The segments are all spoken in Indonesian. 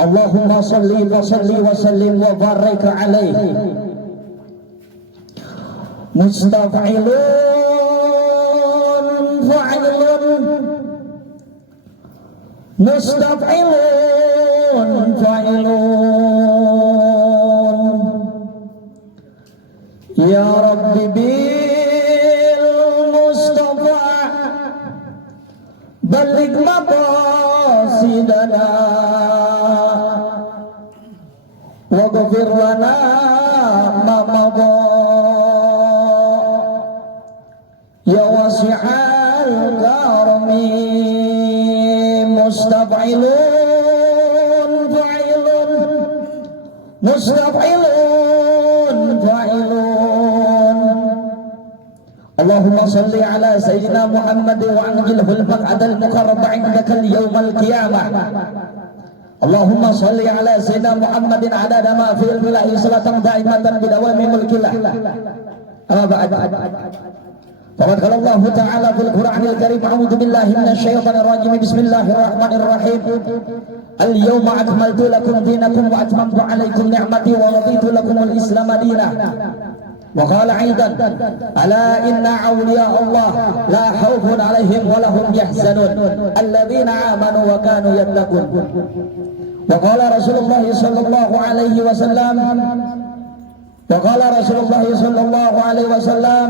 Allahumma salli wa sallim wa barik alaihi. Mustaf'ilun fa'ilun, mustaf'ilun fa'ilun. Ya Rabbi bil Mustafa balik maqasidana waghfir lana ma madha ya wasi'al karami. Mustaf'ilun fa'ilun, mustaf'ilun fa'ilun. Allahumma salli ala sayyidina Muhammad wa anjilhul maq'adal muqarrab 'indaka al-yawmal qiyamah. Allahumma salli ala sayyidina Muhammadin adada ma fil milahi salatan da'imatan bidawami mulkillah. Faqad qala Allah Ta'ala fil Qur'anil Karim, a'udzu billahi minasy syaithanir rajim. Bismillahirrahmanirrahim. Al-yawma akmaltu lakum dinakum wa atmamtu 'alaikum ni'mati wa raditu lakumul Islam dinan. Wa qala aidan, ala inna awliya Allah la khawfun 'alaihim wa lahum yahzanun alladzina amanu wa kanu yattaqun. Wa qala Rasulullah sallallahu alaihi wasallam, wa qala Rasulullah sallallahu alaihi wasallam,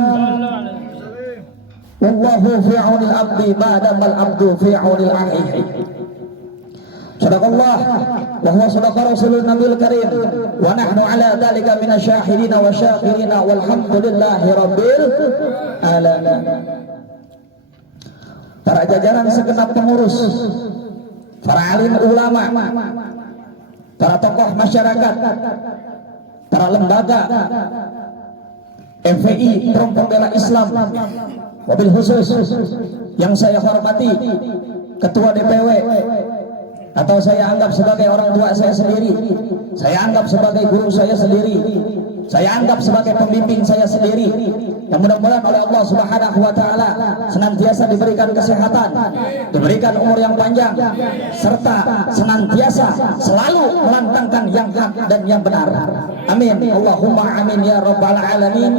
wallahu fi 'aunil 'abdi ma damal 'abdu fi 'aunil akhi. Sadaqallah wa huwa sadaqa Rasulun Nabil Karim wa nahnu ala dzalika minasyahidina wa syakirina walhamdulillahi rabbil alamin. Para jajaran segenap pengurus, para alim ulama, para tokoh masyarakat, para lembaga FPI Front Pembela Islam, wabil khusus yang saya hormati Ketua DPW, atau saya anggap sebagai orang tua saya sendiri, saya anggap sebagai guru saya sendiri, saya anggap sebagai pembimbing saya sendiri, yang mudah-mudahan oleh Allah Subhanahu wa Ta'ala senantiasa diberikan kesehatan, diberikan umur yang panjang, serta senantiasa selalu melantangkan yang hak dan yang benar. Amin, Allahumma amin ya rabbal alamin.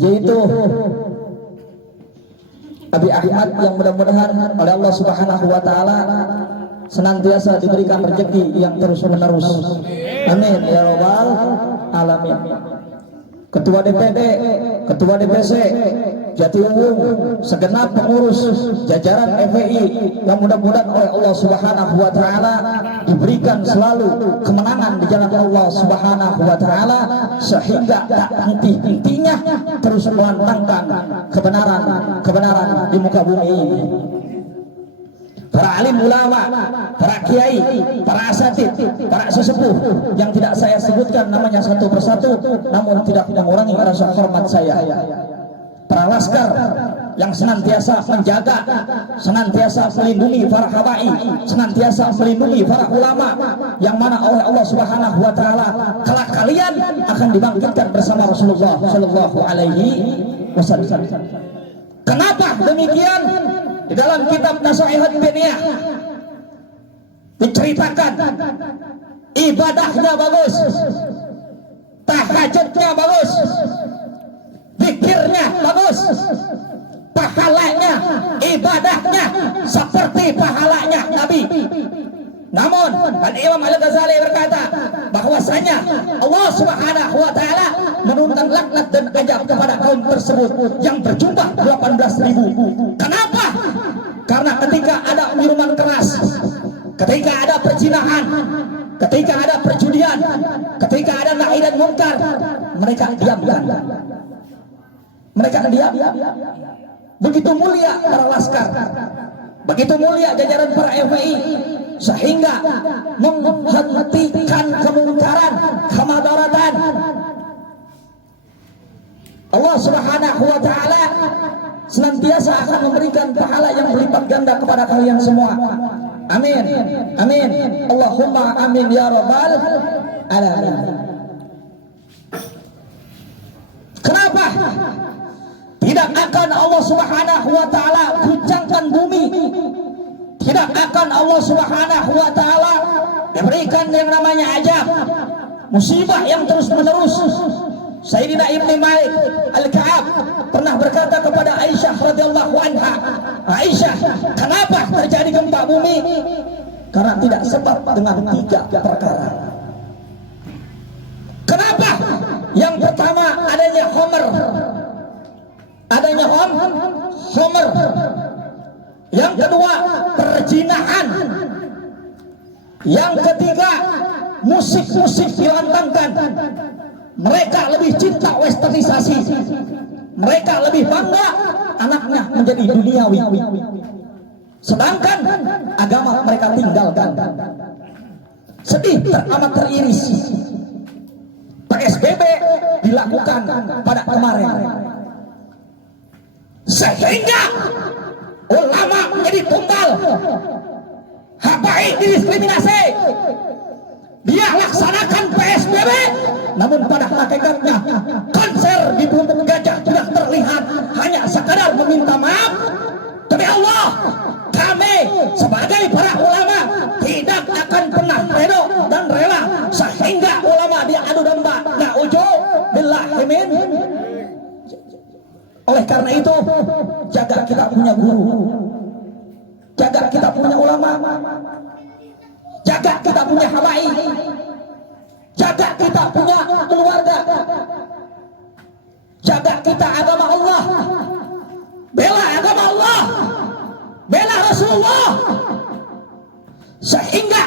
Yaitu Abi Ahmad, yang mudah-mudahan oleh Allah Subhanahu wa Ta'ala senantiasa diberikan rezeki yang terus menerus. Amin ya rabbal alamin. Ketua DPD, Ketua DPC Jatiwung, segenap pengurus jajaran FPI yang mudah-mudahan oleh Allah Subhanahu wa Ta'ala diberikan selalu kemenangan di jalan Allah Subhanahu wa Ta'ala, sehingga tak henti-hentinya terus melantangkan kebenaran di muka bumi ini. Para alim ulama, para kiai, para asatid, para sesepuh yang tidak saya sebutkan namanya satu persatu, namun tidak mengurangi rasa hormat saya. Para laskar yang senantiasa menjaga, senantiasa melindungi para habaib, senantiasa melindungi para ulama, yang mana oleh Allah Subhanahu wa Ta'ala kelak kalian akan dibangkitkan bersama Rasulullah Sallallahu Alaihi Wasallam. Kenapa demikian? Di dalam kitab Nasihat Diniyah diceritakan ibadahnya bagus, tahajudnya bagus, zikirnya bagus, pahalanya, ibadahnya seperti pahalanya Nabi. Namun Imam Al-Ghazali berkata bahwasanya Allah Subhanahu wa Ta'ala menurunkan laknat dan azab kepada kaum tersebut yang berjumlah 18.000. Kenapa? Karena ketika ada minuman keras, ketika ada perzinahan, ketika ada perjudian, ketika ada nahi dan munkar, mereka diamkan. Mereka diam. Begitu mulia para laskar, begitu mulia jajaran para FPI, sehingga menghentikan kemungkaran, kemadaratan. Allah Subhanahu wa Ta'ala senantiasa akan memberikan pahala yang berlipat ganda kepada kalian semua. Amin, amin, Allahumma amin ya rabbal alamin. Kenapa tidak akan Allah Subhanahu wa Ta'ala guncangkan bumi? Tidak akan Allah Subhanahu wa Ta'ala diberikan yang namanya ajab, musibah yang terus menerus. Sayyidina Ibnu Malik Al-Ka'ab pernah berkata kepada Aisyah radhiyallahu anha, Aisyah, kenapa terjadi gempa bumi? Karena tidak sebab dengan 3 perkara. Kenapa? Yang pertama adanya homer, homer. Yang kedua perzinahan. Yang ketiga musik-musik dilantangkan. Mereka lebih cinta westernisasi. Mereka lebih bangga anaknya menjadi duniawi. Sedangkan agama mereka tinggalkan. Sedih teramat teriris. PSBB dilakukan pada kemarin, sehingga ulama menjadi tumbal. Habaib didiskriminasi. Dia laksanakan PSBB, namun pada hakikatnya konser di Bukit Gajah sudah terlihat hanya sekadar meminta maaf. Demi Allah, kami sebagai para ulama tidak akan pernah redo dan rela sehingga ulama diadu domba. Na'udzubillahi min. Oleh karena itu, jaga kita punya guru, jaga kita punya ulama, jaga kita punya habaib, jaga kita punya keluarga, jaga kita agama Allah, bela agama Allah, bela Rasulullah, sehingga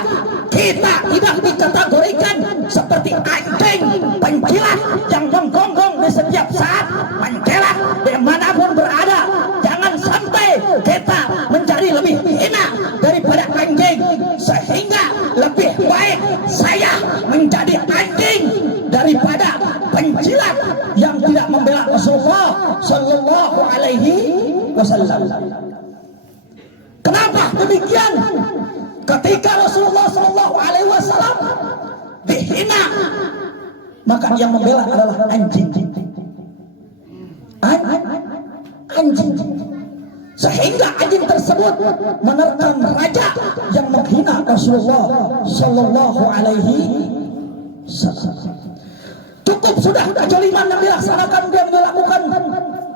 kita tidak dikategorikan seperti anjing penjilat yang menggonggong di setiap saat, menjelak dimanapun berada. Jangan sampai kita menjadi lebih hina daripada anjing, sehingga lebih baik saya menjadi anjing daripada penjilat yang tidak membela Rasulullah Sallallahu Alaihi Wasallam. Kenapa demikian? Ketika Rasulullah Sallallahu Alaihi Wasallam dihina, maka yang membela adalah anjing. Anjing. Sehingga anjing tersebut menerkam raja yang menghina Rasulullah Sallallahu Alaihi Wasallam. Cukup sudah kezaliman yang dilaksanakan dan dilakukan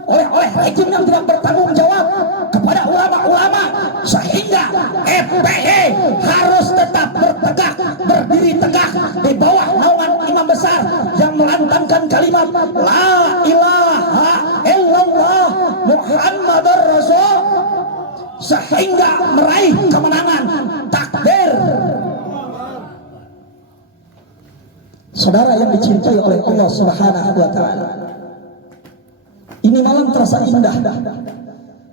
oleh rejim yang tidak bertanggung jawab kepada ulama-ulama, sehingga FPI harus tetap berdiri tegak di bawah naungan imam besar yang melantangkan kalimat La ilaha illallah Muhammadur Rasul, sehingga meraih kemenangan. Takbir. Saudara yang dicintai oleh Allah Subhanahu wa taala, ini malam terasa indah,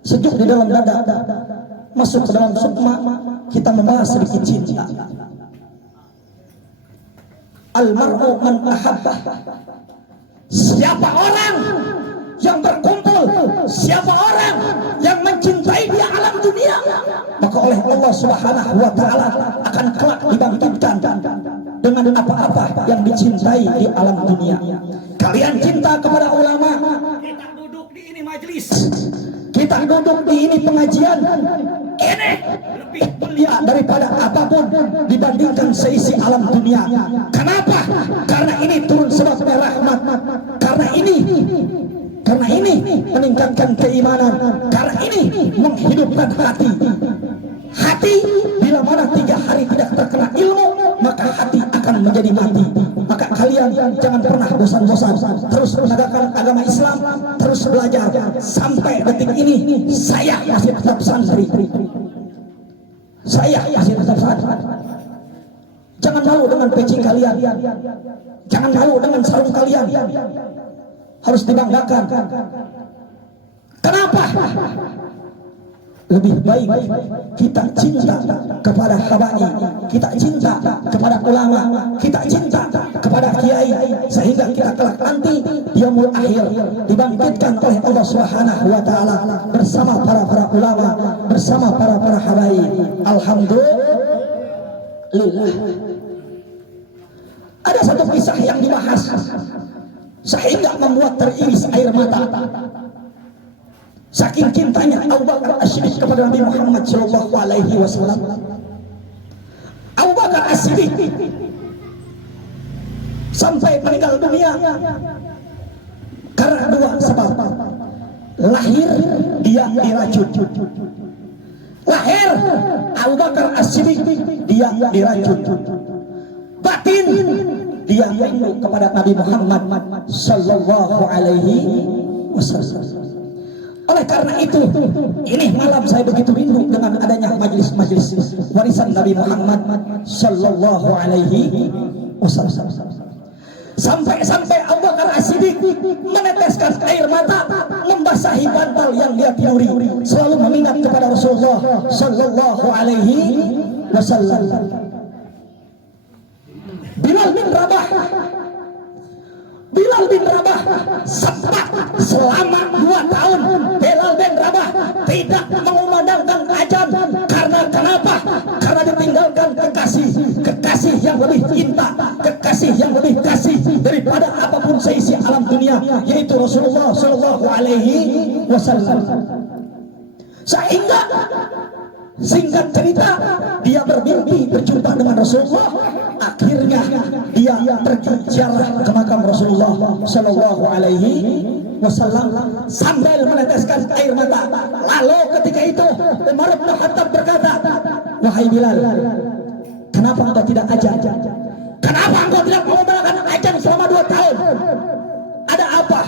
sejuk di dalam dada. Masuk ke dalam sukma, kita membahas sedikit cinta. Al-mar'u man ahabba. Siapa orang yang berkumpul, siapa orang yang mencintai di alam dunia, maka oleh Allah Subhanahu wa taala akan kelak dibangkitkan dengan apa-apa yang dicintai di alam dunia. Kalian cinta kepada ulama, kita duduk di ini majelis, kita duduk di ini pengajian, ini lebih mulia daripada apapun dibandingkan seisi alam dunia. Kenapa? Karena ini turun sebab rahmat. Karena ini meningkatkan keimanan. Karena ini menghidupkan hati. Hati bila mana 3 hari tidak terkena ilmu, maka hati akan menjadi mati. Maka kalian jangan pernah bosan-bosan, terus menegakkan agama Islam, terus belajar. Sampai detik ini saya masih tetap santri. Saya masih tetap santri. Jangan malu dengan peci kalian, jangan malu dengan sarung kalian, harus dibanggakan. Kenapa? Lebih baik kita cinta kepada habaib, kita cinta kepada ulama, kita cinta kepada kiai, sehingga kita kelak nanti di yaumul akhir dibangkitkan oleh Allah Subhanahu wa taala bersama para ulama, bersama para habaib. Alhamdulillah. Ada satu kisah yang dibahas sehingga membuat teriris air mata. Saking cintanya Abu Bakar As-Siddiq kepada Nabi Muhammad sallallahu alaihi wasallam. Abu Bakar Bakar As-Siddiq sampai meninggal dunia karena dua sebab. Lahir dia diracun. Lahir Abu Bakar As-Siddiq dia diracun. Batin dia rindu kepada Nabi Muhammad sallallahu alaihi wasallam. Oleh karena itu, ini malam saya begitu rindu dengan adanya majelis-majelis warisan Nabi Muhammad sallallahu alaihi wasallam. Sampai-sampai Abu Bakar As-Siddiq meneteskan air mata membasahi bantal yang dia tiduri, selalu mengingat kepada Rasulullah sallallahu alaihi wasallam. Bilal bin Rabah sempat selama 2 tahun Bilal bin Rabah tidak mengumandangkan azan. Karena kenapa? Karena ditinggalkan kekasih yang lebih cinta, kekasih yang lebih kasih daripada apapun seisi alam dunia, yaitu Rasulullah sallallahu alaihi wasallam. Sehingga singkat cerita, dia bermimpi berjumpa dengan Rasulullah. Akhirnya dia pergi ziarah ke makam Rasulullah sallallahu alaihi wasallam sambil meneteskan air mata. Lalu ketika itu Umar bin Khattab berkata, "Wahai Bilal, kenapa engkau tidak azan? Kenapa engkau tidak mengumandangkan azan selama 2 tahun? Ada apa?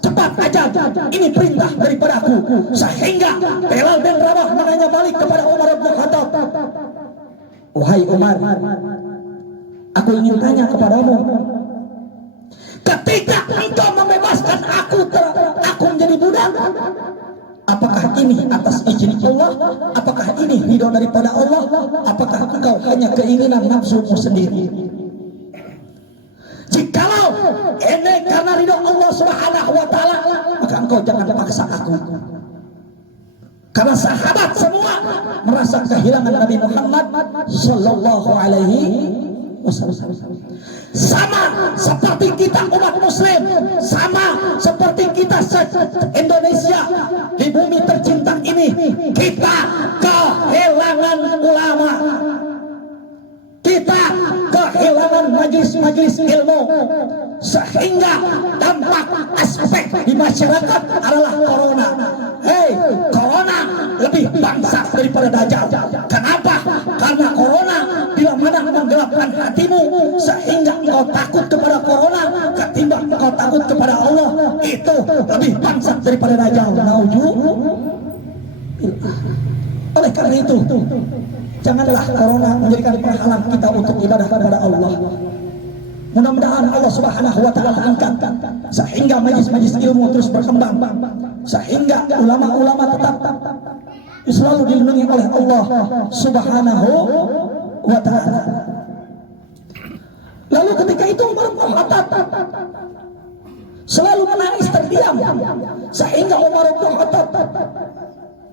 Cepat azan, ini perintah daripada aku." Sehingga Bilal bin Rabah menanya balik kepada Umar bin Khattab, "Wahai Umar, aku ingin tanya kepadamu, ketika engkau membebaskan aku menjadi budak, apakah ini atas izin Allah? Apakah ini ridho daripada Allah? Apakah engkau hanya keinginan nafsumu sendiri? Jikalau ini karena ridho Allah Subhanahu wa taala, maka engkau jangan paksa aku." Karena sahabat semua merasa kehilangan Nabi Muhammad sallallahu alaihi wasallam. Sama seperti kita umat muslim, sama seperti kita Indonesia di bumi tercinta ini, kita kehilangan ulama. Kita kehilangan majelis-majelis ilmu, sehingga dampak aspek di masyarakat adalah corona. Hei, corona lebih bangsa daripada Dajjal. Kenapa? Karena corona bila mana menggelapkan hatimu sehingga engkau takut kepada corona ketimbang engkau takut kepada Allah, itu lebih bangsa daripada Dajjal. Oleh karena itu, janganlah corona menjadikan penghalang kita untuk ibadah kepada Allah. Mudah-mudahan Allah Subhanahu wa taala angkat sehingga majlis-majlis ilmu terus berkembang, sehingga ulama-ulama tetap selalu dilindungi oleh Allah Subhanahu wa taala. Lalu ketika itu Umar bin Khattab selalu menangis terdiam, sehingga Umar bin Khattab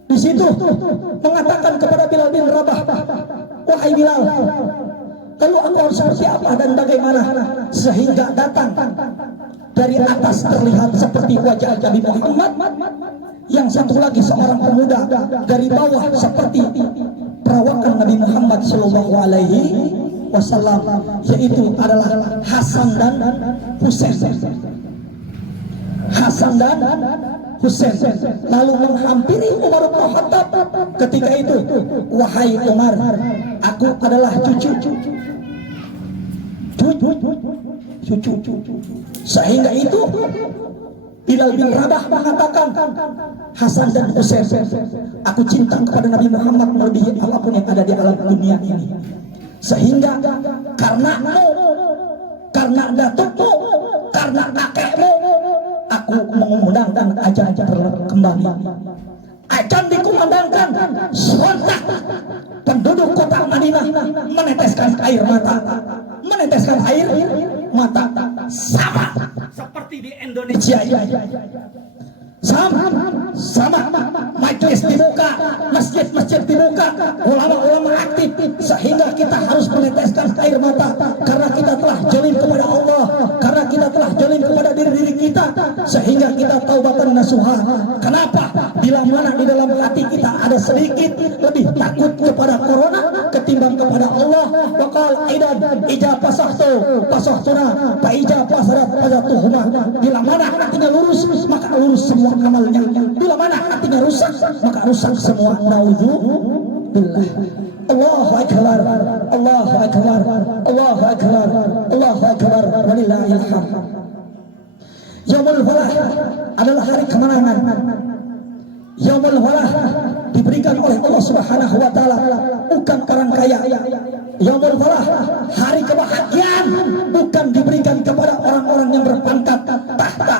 di situ mengatakan kepada Bilal bin Rabah, "Wahai Bilal, lalu engkau seperti apa dan bagaimana sehingga datang dari atas terlihat seperti wajah Nabi Muhammad, yang satu lagi seorang pemuda dari bawah seperti perawakan Nabi Muhammad sallallahu alaihi wasallam, yaitu adalah Hasan dan Husain." Hasan dan Husain lalu menghampiri Umar bin Khattab ketika itu, "Wahai Umar, aku adalah cucu." Sehingga itu Bilal bin Rabah mengatakan, "Hasan dan Husain, aku cinta kepada Nabi Muhammad melebihi apapun yang ada di alam dunia ini. Sehingga karenamu, karena datukmu, karena kakekmu, aku mengumandangkan azan kembali." Azan dikumandangkan, sontak penduduk kota Madinah meneteskan air mata, sama seperti di Indonesia. Sama majelis dibuka, masjid-masjid dibuka, ulama-ulama aktif, sehingga kita harus meneteskan air mata karena kita telah jalim kepada Allah, karena kita telah jalim kepada diri kita, sehingga kita taubatan nasuha. Kenapa? Bila mana di dalam hati kita ada sedikit lebih takut kepada corona ketimbang kepada kepada Allah. Waqal aidan ija pasahtuna fa ija pasarat fazatuhuma. Bila mana hatinya lurus maka lurus semua amalnya. Bila mana hatinya rusak maka rusak semua. Naudzubillah. Allahu akbar, Allahu akbar, Allahu akbar, Allahu akbar, walillahil hamd. Yaumul falah adalah hari kemenangan. Yaumul falah diberikan oleh Allah Subhanahu wa taala bukan orang kaya. Yaumul falah hari kebahagiaan bukan diberikan kepada orang-orang yang berpangkat tahta.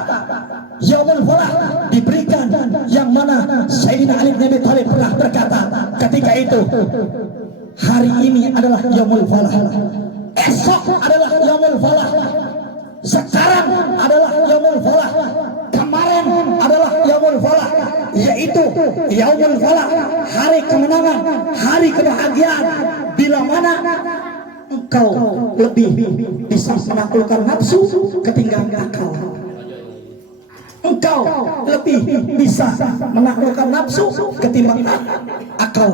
Yaumul falah diberikan yang mana Sayyidina Ali bin Abi Thalib pernah berkata ketika itu, hari ini adalah yaumul falah, esok adalah yaumul falah, sekarang adalah yaumul falah, kemarin adalah yaumul falah, yaitu yaumul falah, hari kemenangan, hari kebahagiaan. Bila mana engkau lebih bisa menaklukkan nafsu ketimbang akal, engkau lebih bisa menaklukkan nafsu ketimbang akal.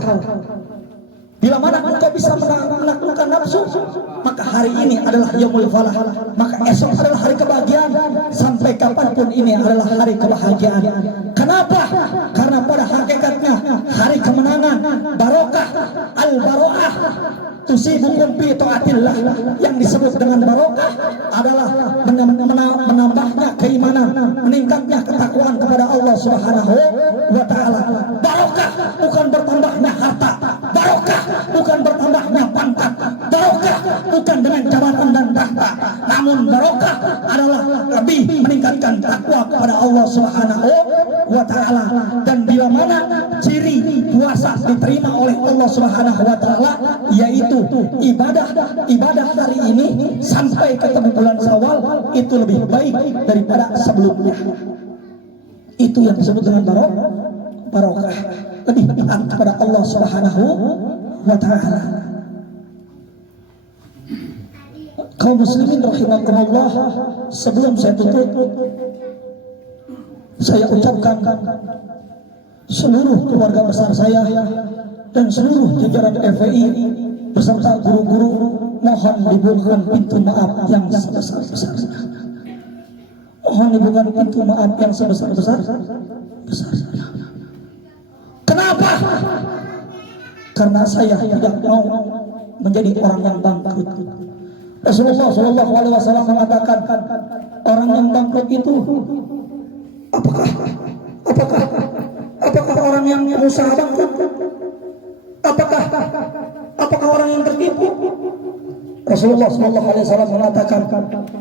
Bila mana engkau bisa menaklukkan nafsu, maka hari ini adalah yaumul falah, maka esok adalah hari kebahagiaan. Sampai kapanpun ini adalah hari kebahagiaan. Kenapa? Karena pada hakikatnya hari kemenangan, barokah, al-baroah tusibukum fi taatillah. Yang disebut dengan barokah adalah menambahnya keimanan, meningkatnya ketakwaan kepada Allah Subhanahu wa taala. Barokah bukan bertambahnya harta, barokah bukan bertambahnya pangkat, barokah bukan dengan jabatan dan tahta, namun barokah adalah lebih meningkatkan takwa kepada Allah Subhanahu wa taala. Dan bila mana ciri puasa diterima oleh Allah Subhanahu wa taala, yaitu ibadah hari ini sampai ketemu bulan Syawal itu lebih baik daripada sebelumnya. Itu yang disebut dengan barokah, lebih taat kepada Allah Subhanahu wa taala. Kaum muslimin rahimakumullah, sebelum saya tutup, saya ucapkan seluruh keluarga besar saya dan seluruh jajaran FPI beserta guru-guru mohon dibukakan pintu maaf yang sebesar-besarnya. Mohon dibukakan pintu maaf yang sebesar-besarnya. Kenapa? Karena saya tidak mau menjadi orang yang bangkrut. Rasulullah Shallallahu Alaihi Wasallam mengatakan orang yang bangkrut itu apakah orang yang usaha bangkrut? Apakah orang yang tertipu? Rasulullah Shallallahu Alaihi Wasallam mengatakan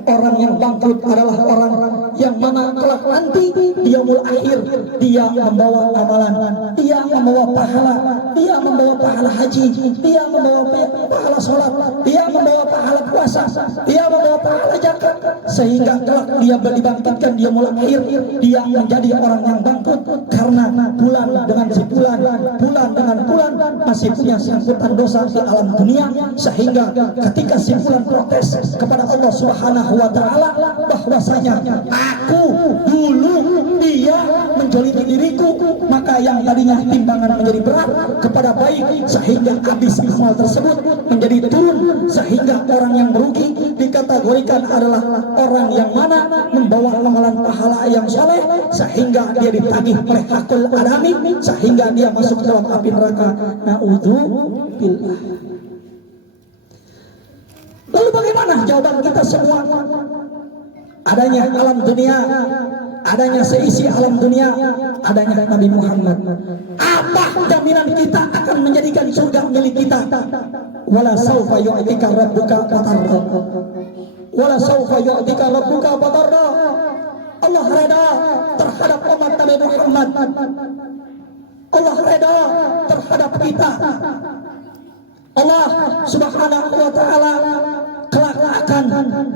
orang yang bangkrut adalah orang yang mana kelak nanti dia yaumul akhir dia membawa amalan, dia membawa pahala, dia membawa pahala haji, dia membawa pahala sholat, dia membawa pahala puasa, dia membawa pahala zakat, sehingga kelak dia dibangkitkan dia yaumul akhir dia menjadi orang yang bangkrut karena bulan dengan si bulan dengan bulan masih punya sangkutan dosa di alam dunia, sehingga ketika simpulan protes kepada Allah Subhanahu wa taala bahwasanya aku dulu dia menjolimi diriku, maka yang tadinya timbangan menjadi berat kepada baik sehingga habis amal tersebut menjadi turun, sehingga orang yang merugi dikategorikan adalah orang yang mana membawa amalan pahala yang soleh sehingga dia ditagih oleh hakul adami sehingga dia masuk ke dalam api neraka. Naudzubillah. Lalu bagaimana jawaban kita semua? Adanya alam dunia, adanya seisi alam dunia, adanya Nabi Muhammad. Apa jaminan kita akan menjadikan surga milik kita? Wala saufa yu'tika rabbuka fatarda. Wala saufa yu'tika rabbuka fatarda. Allah reda terhadap umat Nabi Muhammad. Allah reda terhadap kita. Allah Subhanahu wa taala kelak akan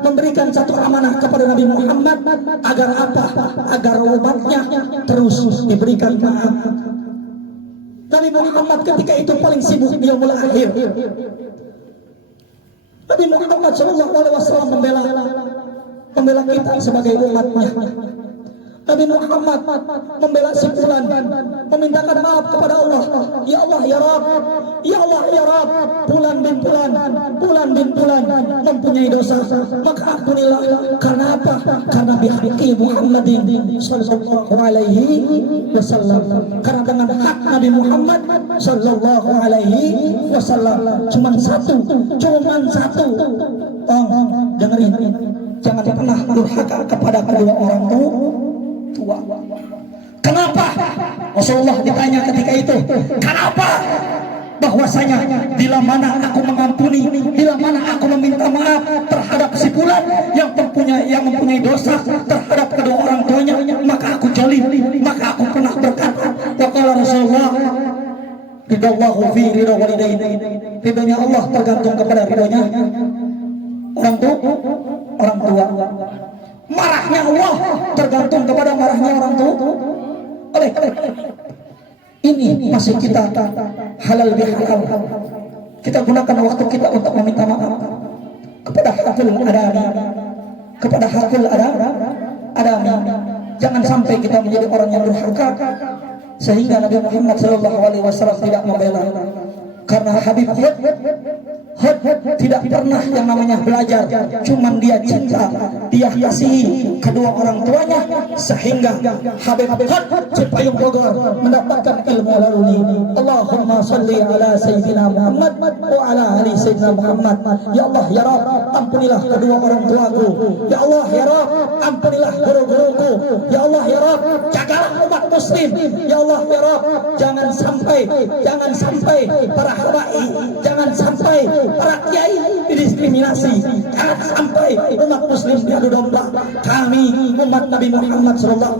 memberikan satu amanah kepada Nabi Muhammad agar apa? Agar umatnya terus diberikan maaf. Nabi Muhammad ketika itu paling sibuk di yaumul akhir. Nabi Muhammad sallallahu alaihi wasallam membela kita sebagai umatnya. Nabi Muhammad membela si fulan, memintakan maaf kepada Allah. Ya Allah ya Rabb, ya Allah ya Rabb, fulan bin fulan, fulan bin fulan mempunyai dosa, maka ampunilah. Karena apa? Karena bihaqqi Muhammadin sallallahu alaihi wasallam. Karena dengan hak Nabi Muhammad sallallahu alaihi wasallam cuma satu. Dengerin, jangan pernah durhaka kepada kedua orang tua. Kenapa? Rasulullah ditanya ketika itu, kenapa? Bahwasanya bila mana aku mengampuni, bila mana aku meminta maaf terhadap si fulan yang mempunyai dosa terhadap kedua orang tuanya, maka aku zalim, maka aku pernah berkata, waqala Rasulullah, ridallahu fi ridha walidain. Ridhonya Allah tergantung kepada ridhonya orang tua. Marahnya Allah tergantung kepada marahnya orang tua. Oleh ini masih kita halal bihalal. Kita gunakan waktu kita untuk meminta maaf kepada hakul adami. Jangan sampai kita menjadi orang yang durhaka sehingga Nabi Muhammad SAW tidak membela. Karena Habib Hud tidak pernah yang namanya belajar, cuman dia cinta, dia kasih kedua orang tuanya, sehingga Habib Hud Cipayung Bogor mendapatkan ilmu laluni. Allahumma salli ala Sayyidina Muhammad wa ala ali Sayyidina Muhammad. Ya Allah ya Rabb, ampunilah kedua orang tuaku. Ya Allah ya Rabb, ampunilah guru-guruku. Ya Allah ya Rabb, jagalah umat muslim. Ya Allah ya Rabb, jangan sampai para habaib, jangan sampai para kiai didiskriminasi, jangan sampai umat muslim diadu domba. Kami umat Nabi Muhammad SAW,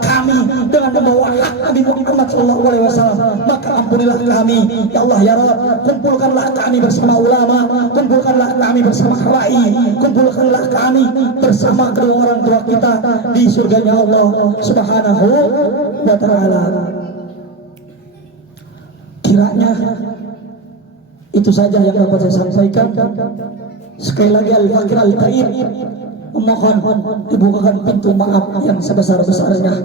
kami dengan membawa hak Nabi Muhammad SAW, maka ampunilah kami. Ya Allah ya Rabb, kumpulkanlah kami bersama ulama, kumpulkanlah kami bersama habaib, kumpulkanlah kami bersama kedua orang tua kita di surganya Allah Subhanahu wa ta'ala. Kiranya itu saja yang dapat saya sampaikan. Sekali lagi Al-Fakir Al-Qaib memohon dibukakan pintu maaf yang sebesar-besarnya.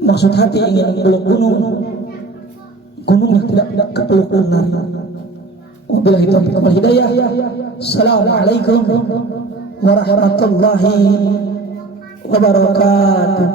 Maksud hati ingin meluk gunung yang tidak kepeluk lunar. Wabillahi taufiq wal hidayah. Assalamualaikum warahmatullahi wabarakatuh.